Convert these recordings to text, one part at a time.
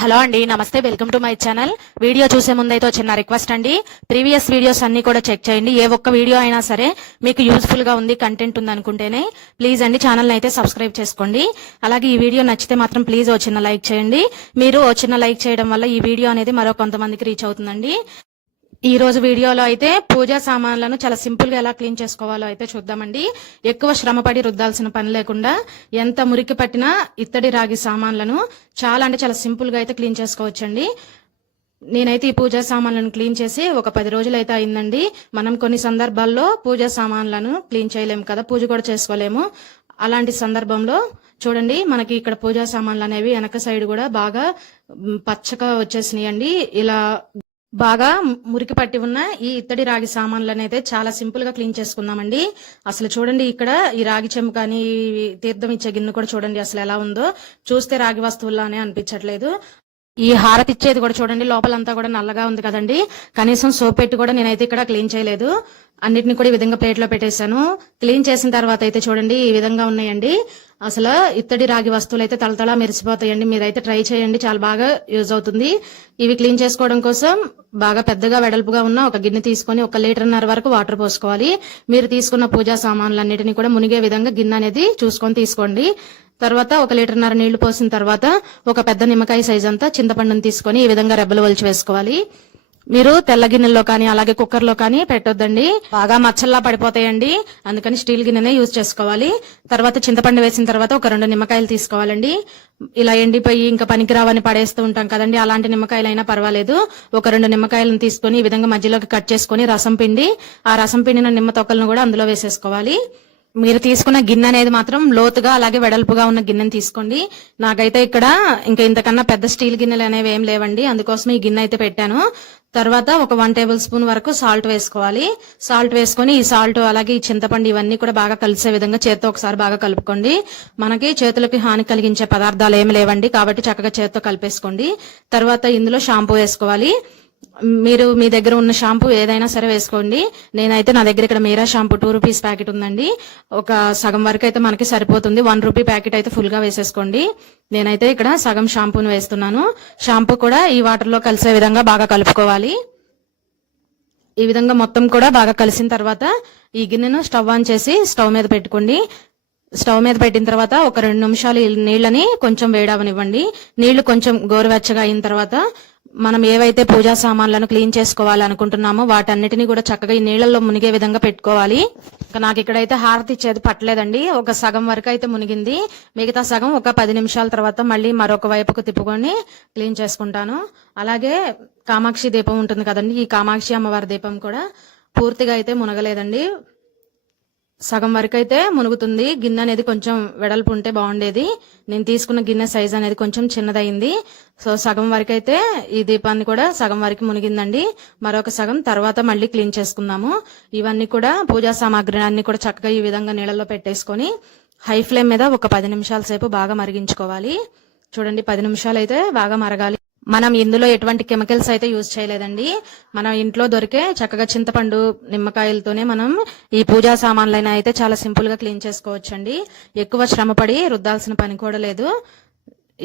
Hello అండి, నమస్తే. Welcome to my channel. Video చూసే ముందైతే చిన్న రిక్వెస్ట్ అండి, ప్రీవియస్ వీడియోస్ అన్ని కూడా చెక్ చేయండి. ఏ ఒక్క వీడియో అయినా సరే మీకు యూస్ఫుల్ గా ఉంది, కంటెంట్ ఉంది అనుకుంటేనే ప్లీజ్ అండి ఛానల్ అయితే సబ్స్క్రైబ్ చేసుకోండి. అలాగే ఈ వీడియో నచ్చితే మాత్రం ప్లీజ్ ఓ చిన్న లైక్ చేయండి. మీరు ఓ చిన్న లైక్ చేయడం వల్ల ఈ వీడియో అనేది మరో కొంతమందికి రీచ్ అవుతుందండి. ఈ రోజు వీడియోలో అయితే పూజా సామాన్లను చాలా సింపుల్ గా ఎలా క్లీన్ చేసుకోవాలో అయితే చూద్దామండి. ఎక్కువ శ్రమపడి రుద్దాల్సిన పని లేకుండా ఎంత మురికి పట్టినా ఇత్తడి రాగి సామాన్లను చాలా అంటే చాలా సింపుల్ గా అయితే క్లీన్ చేసుకోవచ్చండి. నేనైతే ఈ పూజా సామాన్లను క్లీన్ చేసి ఒక 10 రోజులు అయితే అయిందండి. మనం కొన్ని సందర్భాల్లో పూజా సామాన్లను క్లీన్ చేయలేము కదా, పూజ కూడా చేసుకోలేము. అలాంటి సందర్భంలో చూడండి, మనకి ఇక్కడ పూజా సామాన్లు అనేవి వెనక సైడ్ కూడా బాగా పచ్చగా వచ్చేసినాయండి. ఇలా బాగా మురికి పట్టి ఉన్న ఈ ఇత్తడి రాగి సామాన్లను అయితే చాలా సింపుల్ గా క్లీన్ చేసుకుందామండి. అసలు చూడండి, ఇక్కడ ఈ రాగి చెంబు కానీ తీర్థం ఇచ్చే గిన్నె కూడా చూడండి అసలు ఎలా ఉందో. చూస్తే రాగి వస్తువుల్లానే అనిపించట్లేదు. ఈ హారతి ఇచ్చేది కూడా చూడండి, లోపలంతా కూడా నల్లగా ఉంది కదండి. కనీసం సోప్ పెట్టి కూడా నేనైతే ఇక్కడ క్లీన్ చేయలేదు. అన్నిటిని కూడా ఈ విధంగా ప్లేట్ లో పెట్టేశాను. క్లీన్ చేసిన తర్వాత అయితే చూడండి ఈ విధంగా ఉన్నాయండి. అసలు ఇత్తడి రాగి వస్తువులు అయితే తలతలా మెరిసిపోతాయండి. మీరైతే ట్రై చేయండి, చాలా బాగా యూజ్ అవుతుంది. ఇవి క్లీన్ చేసుకోవడం కోసం బాగా పెద్దగా వెడల్పుగా ఉన్న ఒక గిన్నె తీసుకొని 1.5 లీటర్ వరకు వాటర్ పోసుకోవాలి. మీరు తీసుకున్న పూజా సామాన్లన్నిటిని కూడా మునిగే విధంగా గిన్నె అనేది చూసుకొని తీసుకోండి. తర్వాత 1.5 లీటర్ నీళ్లు పోసిన తర్వాత ఒక పెద్ద నిమ్మకాయ సైజ్ అంతా చింతపండుని తీసుకొని ఈ విధంగా రెబ్బలు వలిచి వేసుకోవాలి. మీరు తెల్ల గిన్నెల్లో కానీ అలాగే కుక్కర్లో కానీ పెట్టొద్దండి, బాగా మచ్చల్లా పడిపోతాయండి. అందుకని స్టీల్ గిన్నెనే యూజ్ చేసుకోవాలి. తర్వాత చింతపండు వేసిన తర్వాత ఒక 2 నిమ్మకాయలు తీసుకోవాలండి. ఇలా ఎండిపోయి ఇంకా పనికిరావని పడేస్తూ ఉంటాం కదండి, అలాంటి నిమ్మకాయలు అయినా పర్వాలేదు. ఒక 2 నిమ్మకాయలను తీసుకొని ఈ విధంగా మధ్యలోకి కట్ చేసుకొని రసం పిండి, ఆ రసం పిండిన నిమ్మ తొక్కలను కూడా అందులో వేసేసుకోవాలి. మీరు తీసుకున్న గిన్నె అనేది మాత్రం లోతుగా అలాగే వెడల్పుగా ఉన్న గిన్నెని తీసుకోండి. నాకైతే ఇక్కడ ఇంకా ఇంతకన్నా పెద్ద స్టీల్ గిన్నెలు అనేవి ఏం లేవండి, అందుకోసం ఈ గిన్నె అయితే పెట్టాను. తర్వాత ఒక 1 టేబుల్ స్పూన్ వరకు సాల్ట్ వేసుకోవాలి. సాల్ట్ వేసుకొని ఈ సాల్ట్ అలాగే ఈ చింతపండు ఇవన్నీ కూడా బాగా కలిసే విధంగా చేత్తో ఒకసారి బాగా కలుపుకోండి. మనకి చేతులకి హాని కలిగించే పదార్థాలు ఏమి లేవండి, కాబట్టి చక్కగా చేత్తో కలిపేసుకోండి. తర్వాత ఇందులో షాంపూ వేసుకోవాలి. మీరు మీ దగ్గర ఉన్న షాంపూ ఏదైనా సరే వేసుకోండి. నేనైతే నా దగ్గర ఇక్కడ మీరా షాంపూ 2 రూపీస్ ప్యాకెట్ ఉందండి. ఒక సగం వరకు అయితే మనకి సరిపోతుంది. 1 రూపీ ప్యాకెట్ అయితే ఫుల్ గా వేసేసుకోండి. నేనైతే ఇక్కడ సగం షాంపూని వేస్తున్నాను. షాంపూ కూడా ఈ వాటర్ లో కలిసే విధంగా బాగా కలుపుకోవాలి. ఈ విధంగా మొత్తం కూడా బాగా కలిసిన తర్వాత ఈ గిన్నెను స్టవ్ ఆన్ చేసి స్టవ్ మీద పెట్టుకోండి. స్టవ్ మీద పెట్టిన తర్వాత ఒక 2 నిమిషాలు నీళ్ళని కొంచెం వేడవనివ్వండి. నీళ్లు కొంచెం గోరువెచ్చగా అయిన తర్వాత మనం ఏవైతే పూజా సామాన్లను క్లీన్ చేసుకోవాలనుకుంటున్నామో వాటన్నిటిని కూడా చక్కగా ఈ నీళ్లలో మునిగే విధంగా పెట్టుకోవాలి. నాకు ఇక్కడైతే హారతి ఇచ్చేది పట్టలేదండి, ఒక సగం వరకు అయితే మునిగింది. మిగతా సగం ఒక 10 నిమిషాల తర్వాత మళ్ళీ మరొక వైపుకు తిప్పుకొని క్లీన్ చేసుకుంటాను. అలాగే కామాక్షి దీపం ఉంటుంది కదండి, ఈ కామాక్షి అమ్మవారి దీపం కూడా పూర్తిగా అయితే మునగలేదండి, సగం వరకు అయితే మునుగుతుంది. గిన్నె అనేది కొంచెం వెడల్పు ఉంటే బాగుండేది. నేను తీసుకున్న గిన్నె సైజ్ అనేది కొంచెం చిన్నదైంది. సో సగం వరకు అయితే ఈ దీపాన్ని కూడా సగం వరకు మునిగిందండి. మరొక సగం తర్వాత మళ్ళీ క్లీన్ చేసుకుందాము. ఇవన్నీ కూడా పూజా సామాగ్రి అన్ని కూడా చక్కగా ఈ విధంగా నీళ్ళలో పెట్టేసుకొని హై ఫ్లేమ్ మీద ఒక 10 నిమిషాల సేపు బాగా మరిగించుకోవాలి. చూడండి 10 నిమిషాలు అయితే బాగా మరగాలి. మనం ఇందులో ఎటువంటి కెమికల్స్ అయితే యూజ్ చేయలేదండి. మనం ఇంట్లో దొరికే చక్కగా చింతపండు నిమ్మకాయలతోనే మనం ఈ పూజా సామాన్లైనా అయితే చాలా సింపుల్ గా క్లీన్ చేసుకోవచ్చండి. ఎక్కువ శ్రమపడి రుద్దాల్సిన పని కూడా లేదు.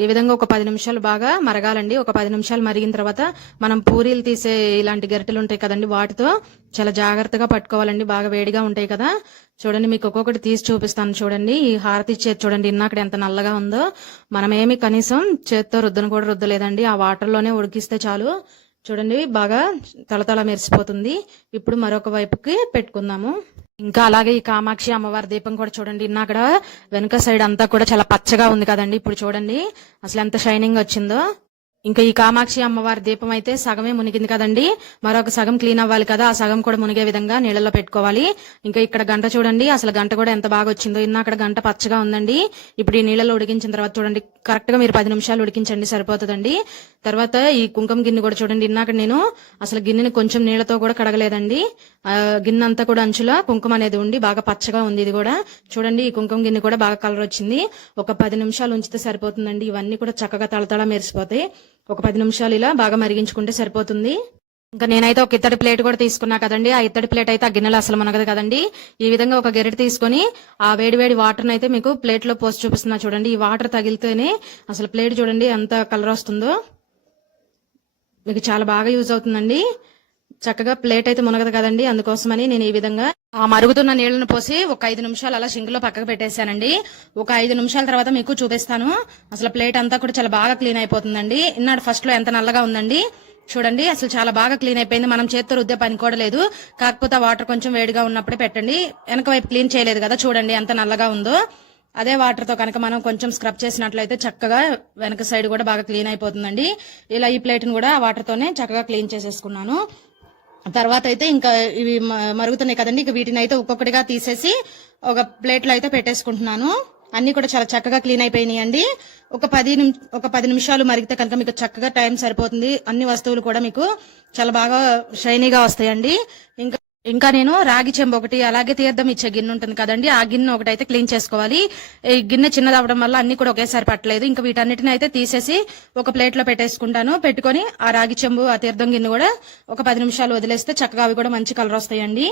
ఈ విధంగా ఒక 10 నిమిషాలు బాగా మరగాలండి. ఒక 10 నిమిషాలు మరిగిన తర్వాత మనం పూరీలు తీసే ఇలాంటి గరిటెలు ఉంటాయి కదండి, వాటితో చాలా జాగ్రత్తగా పట్టుకోవాలండి, బాగా వేడిగా ఉంటాయి కదా. చూడండి, మీకు ఒక్కొక్కటి తీసి చూపిస్తాను. చూడండి, ఈ హారతి చేతి చూడండి ఇన్నాక్కడ ఎంత నల్లగా ఉందో. మనమేమి కనీసం చేత్తో రుద్దను కూడా రుద్దలేదండి, ఆ వాటర్ లోనే ఉడికిస్తే చాలు. చూడండి బాగా తలతల మెరిసిపోతుంది. ఇప్పుడు మరొక వైపుకి పెట్టుకుందాము. ఇంకా అలాగే ఈ కామాక్షి అమ్మవారి దీపం కూడా చూడండి, ఇన్నాక్కడ వెనుక సైడ్ అంతా కూడా చాలా పచ్చగా ఉంది కదండి. ఇప్పుడు చూడండి అసలు ఎంత షైనింగ్ వచ్చిందో. ఇంకా ఈ కామాక్షి అమ్మవారి దీపం అయితే సగమే మునిగింది కదండి, మరొక సగం క్లీన్ అవ్వాలి కదా, ఆ సగం కూడా మునిగే విధంగా నీళ్ళలో పెట్టుకోవాలి. ఇంకా ఇక్కడ గంట చూడండి, అసలు గంట కూడా ఎంత బాగా వచ్చిందో. అక్కడ గంట పచ్చగా ఉందండి. ఇప్పుడు ఈ నీళ్ళలో ఉడికించిన తర్వాత చూడండి కరెక్ట్ గా మీరు 10 నిమిషాలు ఉడికించండి, సరిపోతుందండి. తర్వాత ఈ కుంకుమ గిన్నె కూడా చూడండి, అక్కడ నేను అసలు గిన్నెని కొంచెం నీళ్లతో కూడా కడగలేదండి. గిన్నె అంతా కూడా అంచులా కుంకుమ అనేది ఉండి బాగా పచ్చగా ఉంది. ఇది కూడా చూడండి, ఈ కుంకుమ గిన్నె కూడా బాగా కలర్ వచ్చింది. ఒక 10 నిమిషాలు ఉంచితే సరిపోతుందండి. ఇవన్నీ కూడా చక్కగా తళతళ మెరిసిపోతాయి. ఒక 10 నిమిషాలు ఇలా బాగా మరిగించుకుంటే సరిపోతుంది. ఇంకా నేనైతే ఒక ఇత్తడి ప్లేట్ కూడా తీసుకున్నా కదండి, ఆ ఇత్తడి ప్లేట్ అయితే ఆ గిన్నెలో అసలు మునగదు కదండి. ఈ విధంగా ఒక గెరిట తీసుకొని ఆ వేడి వేడి వాటర్ అయితే మీకు ప్లేట్ లో పోసి చూపిస్తున్నా చూడండి. ఈ వాటర్ తగిలితేనే అసలు ప్లేట్ చూడండి ఎంత కలర్ వస్తుందో. మీకు చాలా బాగా యూజ్ అవుతుందండి. చక్కగా ప్లేట్ అయితే మునగదు కదండి, అందుకోసమని నేను ఈ విధంగా ఆ మరుగుతున్న నీళ్లను పోసి ఒక 5 నిమిషాలు అలా సింక్ లో పక్కకు పెట్టేశానండి. ఒక 5 నిమిషాల తర్వాత మీకు చూపిస్తాను. అసలు ప్లేట్ అంతా కూడా చాలా బాగా క్లీన్ అయిపోతుందండి. ఇన్నాడు ఫస్ట్ లో ఎంత నల్లగా ఉందండి, చూడండి అసలు చాలా బాగా క్లీన్ అయిపోయింది. మనం చేత్తో రుద్దే పని కూడా లేదు. కాకపోతే వాటర్ కొంచెం వేడిగా ఉన్నప్పుడే పెట్టండి. వెనక వైపు క్లీన్ చేయలేదు కదా, చూడండి ఎంత నల్లగా ఉందో. అదే వాటర్ తో కనుక మనం కొంచెం స్క్రబ్ చేసినట్లయితే చక్కగా వెనక సైడ్ కూడా బాగా క్లీన్ అయిపోతుందండి. ఇలా ఈ ప్లేట్ ను కూడా వాటర్ తోనే చక్కగా క్లీన్ చేసేసుకున్నాను. తర్వాత అయితే ఇంకా ఇవి మరుగుతున్నాయి కదండి, ఇక వీటిని అయితే ఒక్కొక్కటిగా తీసేసి ఒక ప్లేట్ లో అయితే పెట్టేసుకుంటున్నాను. అన్ని కూడా చాలా చక్కగా క్లీన్ అయిపోయినాయండి. ఒక 10 నిమిషాలు మరిగితే కనుక మీకు చక్కగా టైం సరిపోతుంది. అన్ని వస్తువులు కూడా మీకు చాలా బాగా షైనీగా వస్తాయండి. ఇంకా నేను రాగి చెంబు ఒకటి, అలాగే తీర్థం ఇచ్చే గిన్నె ఉంటుంది కదండి, ఆ గిన్నె ఒకటి అయితే క్లీన్ చేసుకోవాలి. ఈ గిన్నె చిన్నదవడం వల్ల అన్ని కూడా ఒకేసారి పట్టలేదు. ఇంకా వీటన్నిటిని అయితే తీసేసి ఒక ప్లేట్ లో పెట్టేసుకుంటాను. పెట్టుకొని ఆ రాగి చెంబు, ఆ తీర్థం గిన్నె కూడా ఒక 10 నిమిషాలు వదిలేస్తే చక్కగా అవి కూడా మంచి కలర్ వస్తాయండి.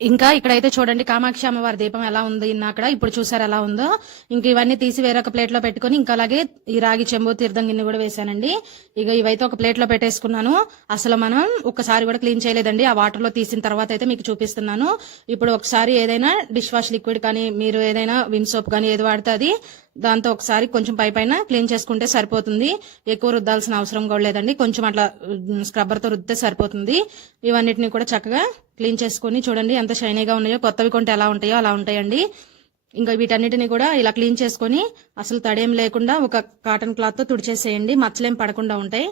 ఇంకా ఇక్కడైతే చూడండి కామాక్షి అమ్మవారి దీపం ఎలా ఉంది అక్కడ, ఇప్పుడు చూసారు ఎలా ఉందో. ఇంక ఇవన్నీ తీసి వేరొక ప్లేట్ లో పెట్టుకుని ఇంకా అలాగే ఈ రాగి చెంబు, తీర్థం గిన్నె కూడా వేసానండి. ఇక ఇవైతే ఒక ప్లేట్ లో పెట్టేసుకున్నాను. అసలు మనం ఒక్కసారి కూడా క్లీన్ చేయలేదండి. ఆ వాటర్ లో తీసిన తర్వాత అయితే మీకు చూపిస్తున్నాను. ఇప్పుడు ఒకసారి ఏదైనా డిష్ వాష్ లిక్విడ్ కానీ, మీరు ఏదైనా విమ్ సోప్ కానీ ఏది వాడితే అది దాంతో ఒకసారి కొంచెం పైన క్లీన్ చేసుకుంటే సరిపోతుంది. ఎక్కువ రుద్దాల్సిన అవసరం కూడా లేదండి. కొంచెం అట్లా స్క్రబ్బర్ తో రుద్దితే సరిపోతుంది. ఇవన్నిటిని కూడా చక్కగా క్లీన్ చేసుకుని చూడండి ఎంత షైనీగా ఉన్నాయో. కొత్తవి కొంటే ఎలా ఉంటాయో అలా ఉంటాయండి. ఇంకా వీటన్నిటిని కూడా ఇలా క్లీన్ చేసుకుని అసలు తడేం లేకుండా ఒక కాటన్ క్లాత్ తో తుడిచేసేయండి. మచ్చలేం పడకుండా ఉంటాయి.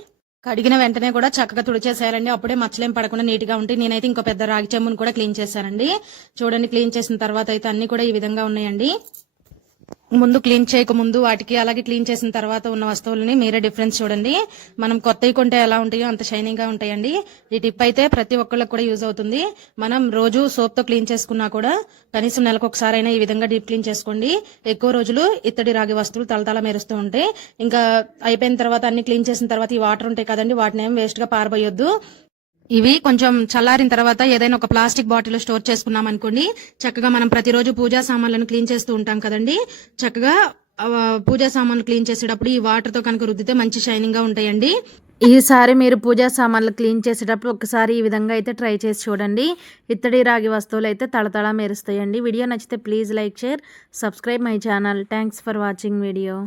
కడిగిన వెంటనే కూడా చక్కగా తుడిచేసేయాలండి. అప్పుడే మచ్చలేం పడకుండా నీట్ గా ఉంటాయి. నేనైతే ఇంకో పెద్ద రాగి చెంబును కూడా క్లీన్ చేశానండి. చూడండి క్లీన్ చేసిన తర్వాత అయితే అన్ని కూడా ఈ విధంగా ఉన్నాయండి. ముందు క్లీన్ చేయక ముందు వాటికి, అలాగే క్లీన్ చేసిన తర్వాత ఉన్న వస్తువులని మీరే డిఫరెన్స్ చూడండి. మనం కొత్తవి కొంటే ఎలా ఉంటాయో అంత షైనింగ్ గా ఉంటాయండి. ఈ టిప్ అయితే ప్రతి ఒక్కళ్ళకి కూడా యూజ్ అవుతుంది. మనం రోజు సోప్ తో క్లీన్ చేసుకున్నా కూడా కనీసం నెలకు ఒకసారైనా ఈ విధంగా డీప్ క్లీన్ చేసుకోండి. ఎక్కువ రోజులు ఇత్తడి రాగి వస్తువులు తలతల మెరుస్తూ ఉంటాయి. ఇంకా అయిపోయిన తర్వాత అన్ని క్లీన్ చేసిన తర్వాత ఈ వాటర్ ఉంటాయి కదండి, వాటిని ఏం వేస్ట్ గా పారబోయొద్దు. ఇవి కొంచెం చల్లారిన తర్వాత ఏదైనా ఒక ప్లాస్టిక్ బాటిల్ స్టోర్ చేసుకున్నాం అనుకోండి, చక్కగా మనం ప్రతిరోజు పూజా సామాన్లను క్లీన్ చేస్తూ ఉంటాం కదండి, చక్కగా పూజా సామాన్లు క్లీన్ చేసేటప్పుడు ఈ వాటర్ తో కనుక రుద్దితే మంచి షైనింగ్ గా ఉంటాయండి. ఈసారి మీరు పూజా సామాన్లు క్లీన్ చేసేటప్పుడు ఒకసారి ఈ విధంగా అయితే ట్రై చేసి చూడండి. ఇత్తడి రాగి వస్తువులు అయితే తళతళ మెరుస్తాయండి. వీడియో నచ్చితే please like, share, subscribe my channel. Thanks for watching video.